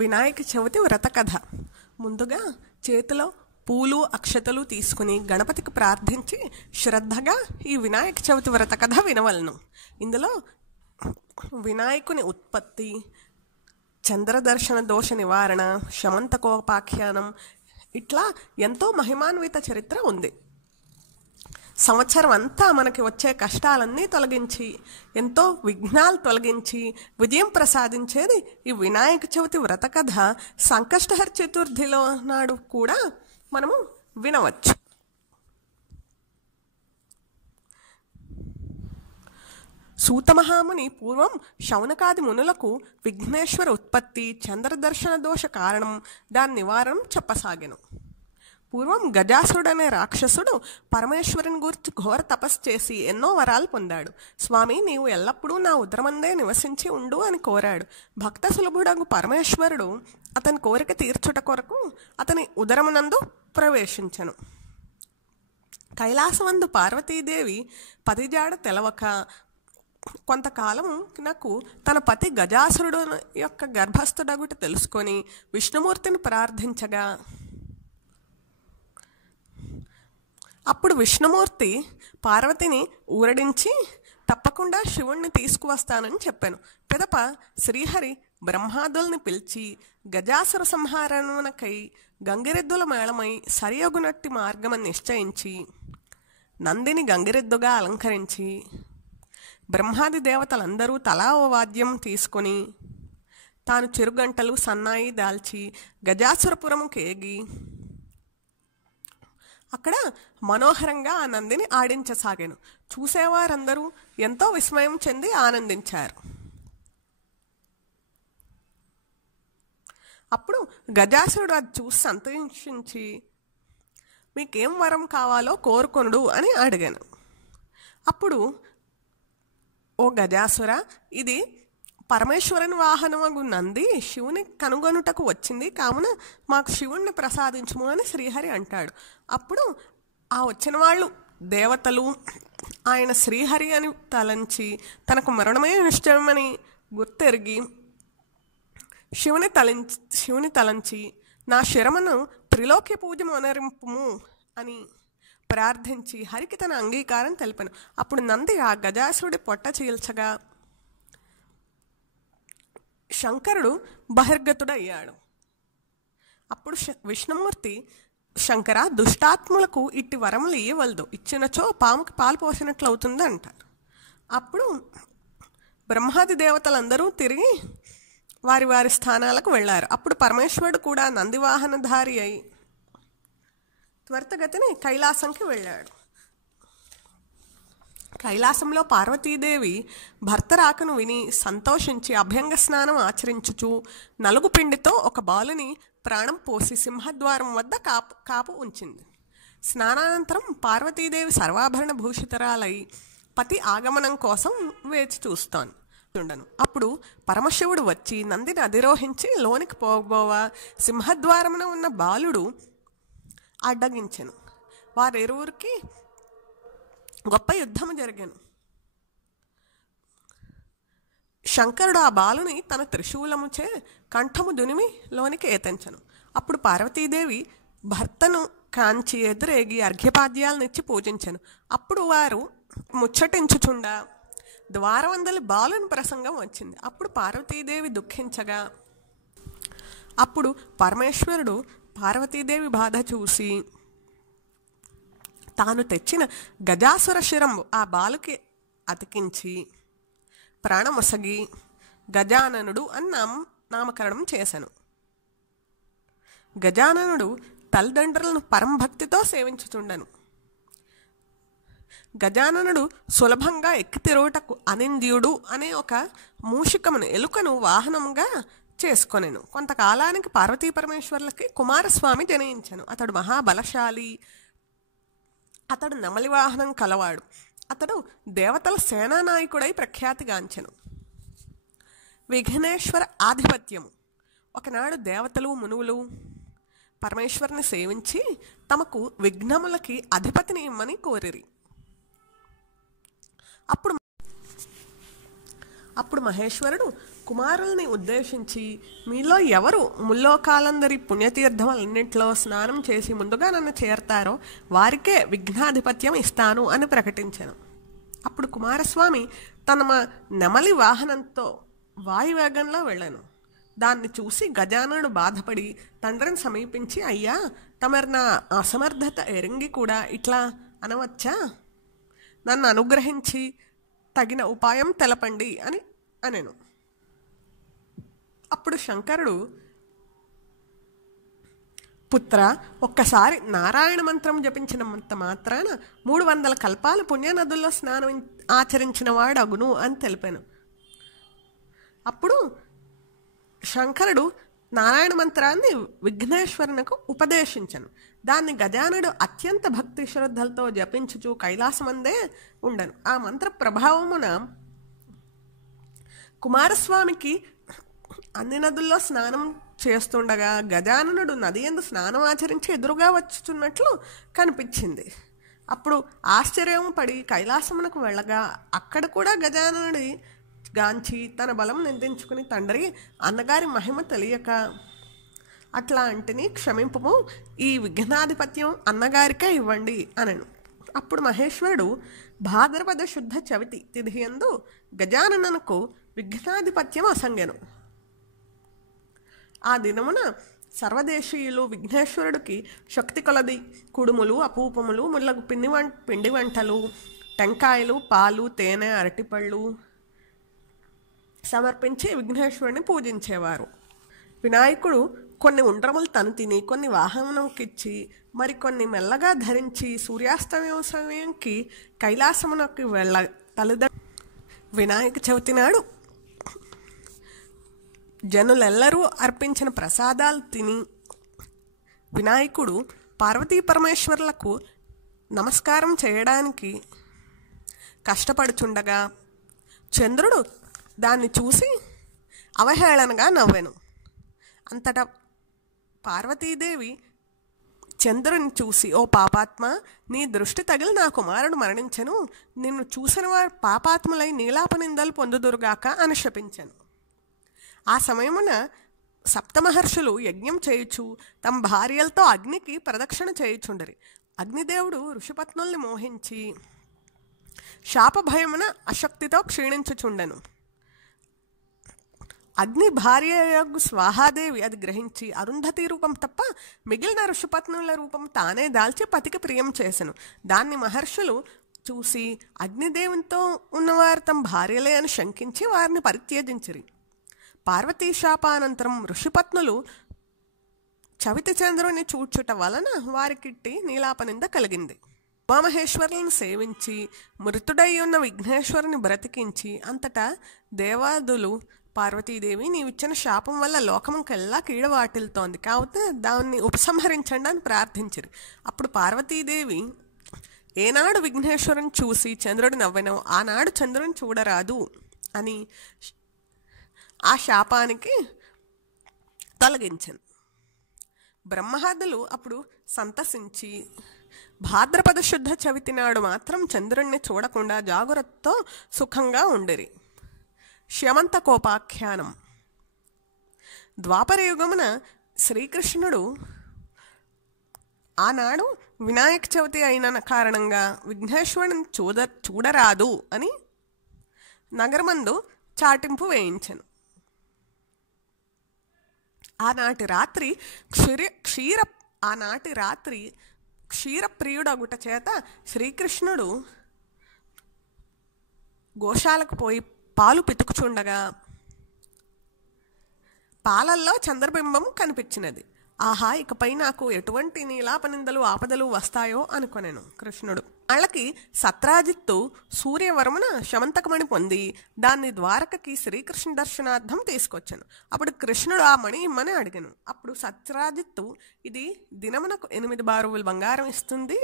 వినాయక చవితి వ్రత కథ. ముందుగా చేతిలో పూలు అక్షతలు తీసుకుని గణపతికి ప్రార్థించి శ్రద్ధగా ఈ వినాయక చవితి వ్రత కథ వినవలను. ఇందులో వినాయకుని ఉత్పత్తి, చంద్రదర్శన దోష నివారణ, శమంతకోపాఖ్యానం, ఇట్లా ఎంతో మహిమాన్విత చరిత్ర ఉంది. సంవత్సరం అంతా మనకి వచ్చే కష్టాలన్నీ తొలగించి, ఎంతో విఘ్నాలు తొలగించి విజయం ప్రసాదించేది ఈ వినాయక చవితి వ్రత కథ. సంకష్టహర చతుర్థిలో నాడు కూడా మనము వినవచ్చు. సూతమహాముని పూర్వం శౌనకాది మునులకు విఘ్నేశ్వర ఉత్పత్తి, చంద్రదర్శన దోష కారణం, దాని నివారణం చెప్పసాగెను. పూర్వం గజాసురుడనే రాక్షసుడు పరమేశ్వరుని గురించి ఘోర తపస్సు చేసి ఎన్నో వరాలు పొందాడు. స్వామి, నీవు ఎల్లప్పుడూ నా ఉదరమందే నివసించి ఉండు అని కోరాడు. భక్త సులభుడగు పరమేశ్వరుడు అతని కోరిక తీర్చుట కొరకు అతని ఉదరమునందు ప్రవేశించెను. కైలాసమందు పార్వతీదేవి పతిజాడ తెలవక కొంతకాలం నాకు తన పతి గజాసురుడు యొక్క గర్భస్థుడగుట తెలుసుకొని విష్ణుమూర్తిని ప్రార్థించగా, అప్పుడు విష్ణుమూర్తి పార్వతిని ఊరడించి తప్పకుండా శివుణ్ణి తీసుకువస్తానని చెప్పాను. పిదప శ్రీహరి బ్రహ్మాదుల్ని పిలిచి గజాసుర సంహారణకై గంగిరెద్దుల మేళమై సరియగునట్టి మార్గమని నిశ్చయించి నందిని గంగిరెద్దుగా అలంకరించి బ్రహ్మాది దేవతలందరూ తలా ఓ వాద్యం తీసుకొని తాను చిరుగంటలు సన్నాయి దాల్చి గజాసురపురము కేగి అక్కడ మనోహరంగా ఆ నందిని ఆడించసాగాను. చూసేవారందరూ ఎంతో విస్మయం చెంది ఆనందించారు. అప్పుడు గజాసురుడు అది చూసి సంతోషించి, మీకేం వరం కావాలో కోరుకొనుడు అని అడిగాను. అప్పుడు, ఓ గజాసుర, ఇది పరమేశ్వరుని వాహనమగు నంది శివుని కనుగొనుటకు వచ్చింది, కావున మాకు శివుణ్ణి ప్రసాదించుము అని శ్రీహరి అంటాడు. అప్పుడు ఆ వచ్చిన వాళ్ళు దేవతలు ఆయన శ్రీహరి అని తలంచి తనకు మరణమే నిశ్చయమని గుర్తెరిగి శివుని తలంచి నా శిరమును త్రిలోక్య పూజ మనరింపుము అని ప్రార్థించి హరికి తన అంగీకారం తెలిపాను. అప్పుడు నంది ఆ గజాసురుడి పొట్ట చీల్చగా శంకరుడు బహిర్గతుడయ్యాడు. అప్పుడు విష్ణుమూర్తి, శంకర, దుష్టాత్ములకు ఇట్టి వరములు ఇయ్యవలదు, ఇచ్చినచో పాముకి పాలు పోసినట్లు అవుతుంది అంటారు. అప్పుడు బ్రహ్మాది దేవతలందరూ తిరిగి వారి వారి స్థానాలకు వెళ్ళారు. అప్పుడు పరమేశ్వరుడు కూడా నందివాహనధారి అయి త్వరితగతిని కైలాసంకి వెళ్ళాడు. కైలాసంలో పార్వతీదేవి భర్త రాకను విని సంతోషించి అభ్యంగ స్నానం ఆచరించుచు నలుగు పిండితో ఒక బాలుని ప్రాణం పోసి సింహద్వారం వద్ద కాపు ఉంచింది. స్నానానంతరం పార్వతీదేవి సర్వాభరణ భూషితరాలై పతి ఆగమనం కోసం వేచి చూస్తాను. అప్పుడు పరమశివుడు వచ్చి నందిని అధిరోహించి లోనికి పోబోవా సింహద్వారమున ఉన్న బాలుడు అడ్డగించెను. వారిరువురికి గొప్ప యుద్ధము జరిగాను. శంకరుడు ఆ బాలుని తన త్రిశూలముచే కంఠము దునిమి లోనికి ఏతెంచను. అప్పుడు పార్వతీదేవి భర్తను కాంచి ఎదురేగి అర్ఘ్యపాద్యాలనిచ్చి పూజించెను. అప్పుడు వారు ముచ్చటించుచుండా ద్వారవందలి బాలుని ప్రసంగం వచ్చింది. అప్పుడు పార్వతీదేవి దుఃఖించగా, అప్పుడు పరమేశ్వరుడు పార్వతీదేవి బాధ చూసి తాను తెచ్చిన గజాసుర శిరంబు ఆ బాలుకి అతికించి ప్రాణమొసగి గజాననుడు అని నామకరణం చేశాను. గజాననుడు తల్లిదండ్రులను పరంభక్తితో సేవించుచుండెను. గజాననుడు సులభంగా ఎక్కి తిరుగుటకు అనింద్యుడు అనే ఒక మూషికమును ఎలుకను వాహనంగా చేసుకొనెను. కొంతకాలానికి పార్వతీ పరమేశ్వర్లకి కుమారస్వామి జనించెను. అతడు మహాబలశాలి. అతడు నెమలి వాహనం కలవాడు. అతడు దేవతల సేనానాయకుడై ప్రఖ్యాతిగాంచెను. విఘ్నేశ్వర ఆధిపత్యము. ఒకనాడు దేవతలు మునువులు పరమేశ్వరుని సేవించి తమకు విఘ్నములకి అధిపతిని ఇమ్మని కోరిరి. అప్పుడు మహేశ్వరుడు కుమారుల్ని ఉద్దేశించి, మీలో ఎవరు ముల్లోకాలందరి పుణ్యతీర్థములన్నింటిలో స్నానం చేసి ముందుగా నన్ను చేరతారో వారికే విఘ్నాధిపత్యం ఇస్తాను అని ప్రకటించాను. అప్పుడు కుమారస్వామి తన నెమలి వాహనంతో వాయువేగంలో వెళ్ళాను. దాన్ని చూసి గజాననుడు బాధపడి తండ్రిని సమీపించి, అయ్యా, తమరు నా అసమర్థత ఎరింగి కూడా ఇట్లా అనవచ్చా? నన్ను అనుగ్రహించి తగిన ఉపాయం తెలపండి అని అనెను. అప్పుడు శంకరుడు, పుత్ర, ఒక్కసారి నారాయణ మంత్రం జపించినంత మాత్రాన 300 కల్పాల పుణ్యనదుల్లో స్నానం ఆచరించిన వాడు అగును అని తెలిపాను. అప్పుడు శంకరుడు నారాయణ మంత్రాన్ని విఘ్నేశ్వరునకు ఉపదేశించను. దాన్ని గజానుడు అత్యంత భక్తి శ్రద్ధలతో జపించుచు కైలాసమందే ఉండను. ఆ మంత్ర ప్రభావమున కుమారస్వామికి అన్ని నదుల్లో స్నానం చేస్తుండగా గజాననుడు నది యందు స్నానం ఆచరించి ఎదురుగా వచ్చుచున్నట్లు కనిపించింది. అప్పుడు ఆశ్చర్యం పడి కైలాసమునకు వెళ్ళగా అక్కడ కూడా గజాననుడి గాంచి తన బలం నిందించుకుని, తండ్రి, అన్నగారి మహిమ తెలియక అట్లా అంటిని, క్షమింపము, ఈ విఘ్నాధిపత్యం అన్నగారికే ఇవ్వండి అనను. అప్పుడు మహేశ్వరుడు భాద్రపద శుద్ధ చవితి తిథియందు గజాననకు విఘ్నాధిపత్యం అసంగెను. ఆ దినమున సర్వదేశీయులు విఘ్నేశ్వరుడికి శక్తి కొలది కుడుములు, అపూపములు, ముళ్ళకు పిండి వంటలు, టెంకాయలు, పాలు, తేనె, అరటిపళ్ళు సమర్పించి విఘ్నేశ్వరుని పూజించేవారు. వినాయకుడు కొన్ని ఉండ్రములు తను తిని, కొన్ని వాహనంకిచ్చి, మరికొన్ని మెల్లగా ధరించి సూర్యాస్తమయం సమయంకి కైలాసమునకు వినాయక చవితి నాడు జనులెల్లరూ అర్పించిన ప్రసాదాలు తిని వినాయకుడు పార్వతీ పరమేశ్వరులకు నమస్కారం చేయడానికి కష్టపడుచుండగా చంద్రుడు దాన్ని చూసి అవహేళనగా నవ్వెను. అంతటా పార్వతీదేవి చంద్రుని చూసి, ఓ పాపాత్మ, నీ దృష్టి తగిలి నా కుమారుడు మరణించెను. నిన్ను చూసిన వారు పాపాత్ములై నీలాపనిందలు పొందుదురుగాక అని శపించెను. ఆ సమయమున సప్తమహర్షులు యజ్ఞం చేయుచు తమ భార్యలతో అగ్నికి ప్రదక్షిణ చేయుచుండరి. అగ్నిదేవుడు ఋషిపత్నుల్ని మోహించి శాపభయమున అశక్తితో క్షీణించుచుండెను. అగ్ని భార్య స్వాహాదేవి అది గ్రహించి అరుంధతి రూపం తప్ప మిగిలిన ఋషిపత్నుల రూపం తానే దాల్చి పతికి ప్రియం చేసెను. దాన్ని మహర్షులు చూసి అగ్నిదేవునితో ఉన్నవారు తమ భార్యలే అని శంకించి వారిని పరిత్యజించిరి. పార్వతీ శాపానంతరం ఋషిపత్నులు చవితి చంద్రుని చూచుట వలన వారికిట్టి నీలాపనింద కలిగింది. ఉమామహేశ్వరులను సేవించి మృతుడై ఉన్న విఘ్నేశ్వరుని బ్రతికించి అంతటా దేవాదులు, పార్వతీదేవి, నీవిచ్చిన శాపం వల్ల లోకముకెల్లా కీడవాటిల్తోంది, కావున దాన్ని ఉపసంహరించండి అని ప్రార్థించిరి. అప్పుడు పార్వతీదేవి, ఏనాడు విఘ్నేశ్వరుని చూసి చంద్రుడు నవ్వెనో ఆనాడు చంద్రుని చూడరాదు అని ఆ శాపానికి తొలగించను. బ్రహ్మహదులు అప్పుడు సంతసించి భాద్రపద శుద్ధ చవితి నాడు మాత్రం చంద్రుణ్ణి చూడకుండా జాగ్రత్తతో సుఖంగా ఉండిరి. శ్యమంతకోపాఖ్యానం. ద్వాపరయుగమున శ్రీకృష్ణుడు ఆనాడు వినాయక చవితి అయిన కారణంగా విఘ్నేశ్వరుని చూడరాదు అని నగరమందు చాటింపు వేయించెను. ఆనాటి రాత్రి క్షీరప్రియుడగుట చేత శ్రీకృష్ణుడు గోశాలకు పోయి పాలు పితుకుచుండగా పాలల్లో చంద్రబింబం కనిపించినది. ఆహా, ఇకపై నాకు ఎటువంటి నీలాపనిందలు ఆపదలు వస్తాయో అనుకొనెను కృష్ణుడు. వాళ్ళకి సత్రాజిత్తు సూర్యవర్మన శమంతకమణి పొంది దాన్ని ద్వారకకి శ్రీకృష్ణ దర్శనార్థం తీసుకొచ్చాను. అప్పుడు కృష్ణుడు ఆ మణి ఇమ్మని అడిగాను. అప్పుడు సత్రాజిత్తు, ఇది దినమునకు 8 బారువులు బంగారం ఇస్తుంది,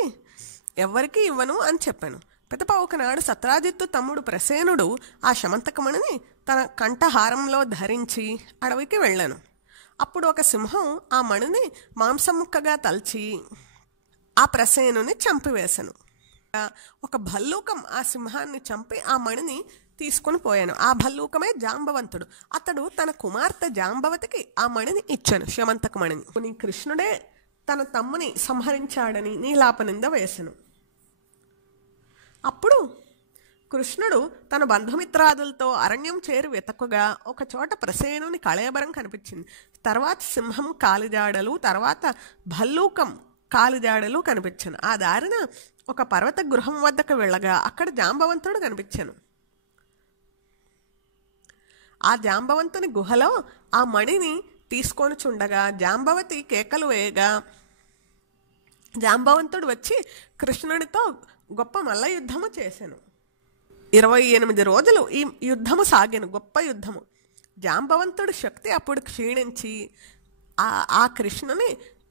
ఎవ్వరికీ ఇవ్వను అని చెప్పాను. పిదప ఒకనాడు సత్రాజిత్తు తమ్ముడు ప్రసేనుడు ఆ శమంతకమణిని తన కంఠహారంలో ధరించి అడవికి వెళ్ళాను. అప్పుడు ఒక సింహం ఆ మణిని మాంసం ముక్కగా తల్చి ఆ ప్రసేనుని చంపివేశాను. ఒక భల్లూకం ఆ సింహాన్ని చంపి ఆ మణిని తీసుకుని పోయాను. ఆ భల్లూకమే జాంబవంతుడు. అతడు తన కుమార్తె జాంబవతికి ఆ మణిని ఇచ్చాను, శమంతక మణిని. కృష్ణుడే తన తమ్ముని సంహరించాడని నీలాపనింద వేసెను. అప్పుడు కృష్ణుడు తన బంధుమిత్రాదులతో అరణ్యం చేరి వెతకగా ఒక చోట ప్రసేనుని కళేబరం కనిపించింది. తర్వాత సింహం కాలిజాడలు, తర్వాత భల్లూకం కాలిజాడలు కనిపించాను. ఆ దారిన ఒక పర్వత గృహం వద్దకు వెళ్ళగా అక్కడ జాంబవంతుడు కనిపించాను. ఆ జాంబవంతుని గుహలో ఆ మణిని తీసుకొని చుండగా జాంబవతి కేకలు వేయగా జాంబవంతుడు వచ్చి కృష్ణుడితో గొప్ప మల్ల యుద్ధము చేశాను. 28 రోజులు ఈ యుద్ధము సాగాను, గొప్ప యుద్ధము. జాంబవంతుడి శక్తి అప్పుడు క్షీణించి ఆ కృష్ణుని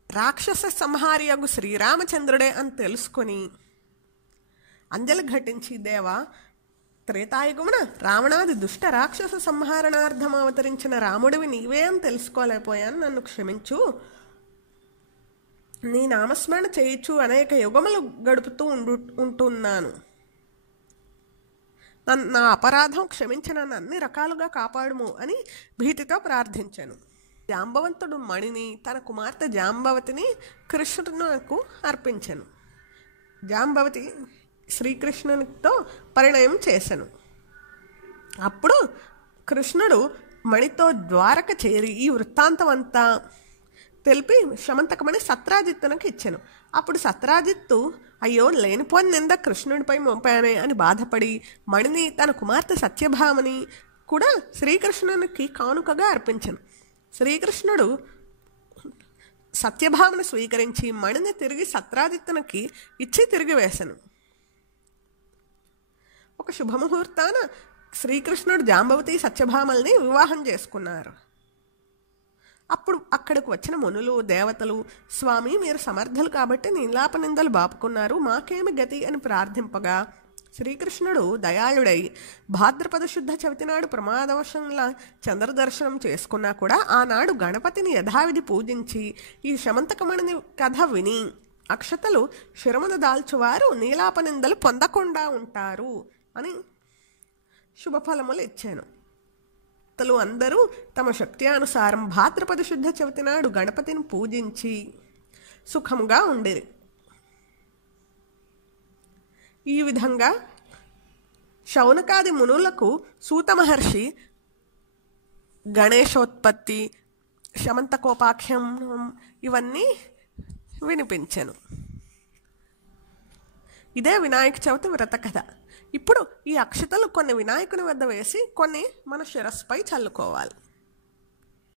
రాక్షస సంహారియగు శ్రీరామచంద్రుడే అని తెలుసుకొని అంజలి ఘటించి, దేవా, త్రేతాయుగమున రావణాది దుష్ట రాక్షస సంహారణార్థం అవతరించిన రాముడివి నీవే అని తెలుసుకోలేకపోయాను, నన్ను క్షమించు. నీ నామస్మరణ చేయించు అనేక యుగములు గడుపుతూ ఉంటున్నాను. నా అపరాధం క్షమించి నన్ను అన్ని రకాలుగా కాపాడుము అని భీతితో ప్రార్థించాను. జాంబవంతుడు మణిని తన కుమార్తె జాంబవతిని కృష్ణునకు అర్పించాను. జాంబవతి శ్రీకృష్ణునితో పరిణయం చేశాను. అప్పుడు కృష్ణుడు మణితో ద్వారక చేరి ఈ వృత్తాంతం అంతా తెలిపి శమంతకమణి సత్రాజిత్తునకు ఇచ్చాను. అప్పుడు సత్రాజిత్తు, అయ్యో, లేనిపోని నింద కృష్ణుడిపై మోపానే అని బాధపడి మణిని తన కుమార్తె సత్యభామని కూడా శ్రీకృష్ణునికి కానుకగా అర్పించాను. శ్రీకృష్ణుడు సత్యభామను స్వీకరించి మణిని తిరిగి సత్రాజిత్తునికి ఇచ్చి తిరిగి వేశాను. ఒక శుభముహూర్తాన శ్రీకృష్ణుడు జాంబవతి సత్యభామల్ని వివాహం చేసుకున్నారు. అప్పుడు అక్కడికి వచ్చిన మునులు దేవతలు, స్వామి, మీరు సమర్థులు కాబట్టి నీలాపనిందలు బాపుకున్నారు, మాకేమి గతి అని ప్రార్థింపగా శ్రీకృష్ణుడు దయాళుడై భాద్రపద శుద్ధ చవితి నాడు ప్రమాదవశంలా చంద్రదర్శనం చేసుకున్నా కూడా ఆనాడు గణపతిని యథావిధి పూజించి ఈ శమంతకమణిని కథ విని అక్షతలు శిరమున దాల్చువారు నీలాపనిందలు పొందకుండా ఉంటారు అని శుభఫలములు ఇచ్చాను. అందరూ తమ శక్త్యానుసారం భాద్రపద శుద్ధ చవితి నాడు గణపతిని పూజించి సుఖముగా ఉండేది. ఈ విధంగా శౌనకాది మునులకు సూత మహర్షి గణేశోత్పత్తి, శమంతకోపాఖ్యం ఇవన్నీ వినిపించాను. ఇదే వినాయక చవితి వ్రత కథ. ఇప్పుడు ఈ అక్షతలు కొన్ని వినాయకుని వద్ద వేసి కొన్ని మన శిరస్సుపై చల్లుకోవాలి.